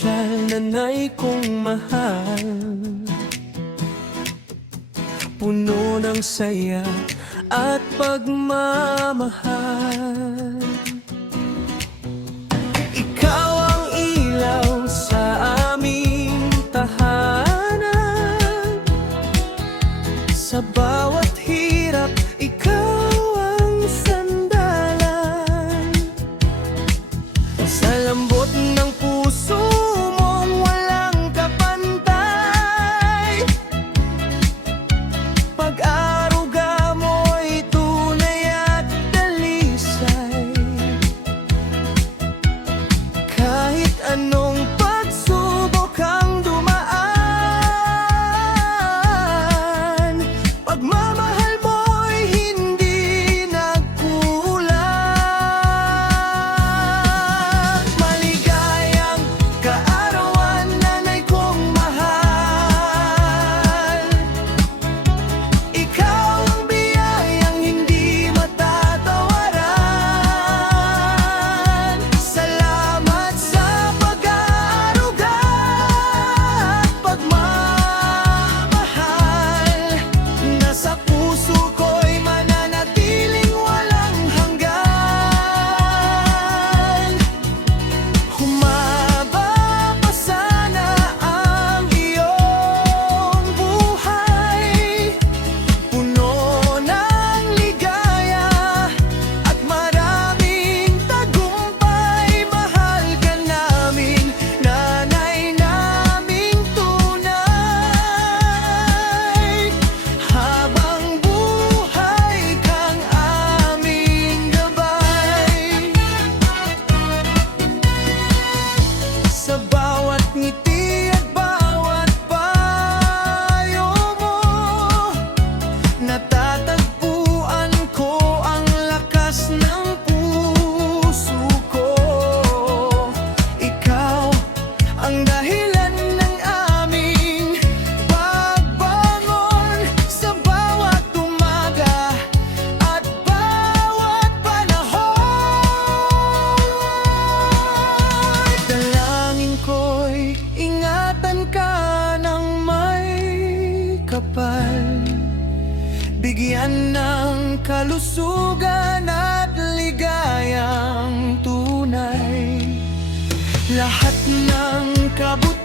espesyal, nanay kong mahal. Puno ng saya at pagmamahal. Ikaw ang ilaw sa aming tahanan. Sa bawat hirap, ikaw ang sandalan. Sa lambot ng puso mong walang kapantay, pag-aruga mo'y tunay at dalisay. Kahit anong pagsubok ang dumaan, pagmamahal mo'y hindi nagkulang. Maligayang kaarawan, nanay kong mahal. Ikaw ang biyayang hindi matatawaran. Salamat sa pag-aaruga at pagmamahal. Nasa puso ko'y mananatiling walang hanggan. Humaba pa sana ang iyong buhay, puno ng ligaya at maraming tagumpay. Mahal ka namin, nanay naming tunay. Habang buhay kang aming gabay. Sa bawat ngiti at bawat payo mo, natatagpuan ko ang lakas ng puso ko. Ikaw ang dahilan ng aming pagbangon. Sa bawat umaga at bawat panahon, dalangin ko'y ingatan ka ng may kapal. Bigyan ng kalusugan at ligayang tunay. Lahat ng kabutihan